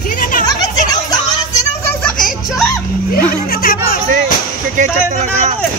Sino na? Bakit sinawsaw sa ketchup? Sino na katapos? Kasi ketchup talaga.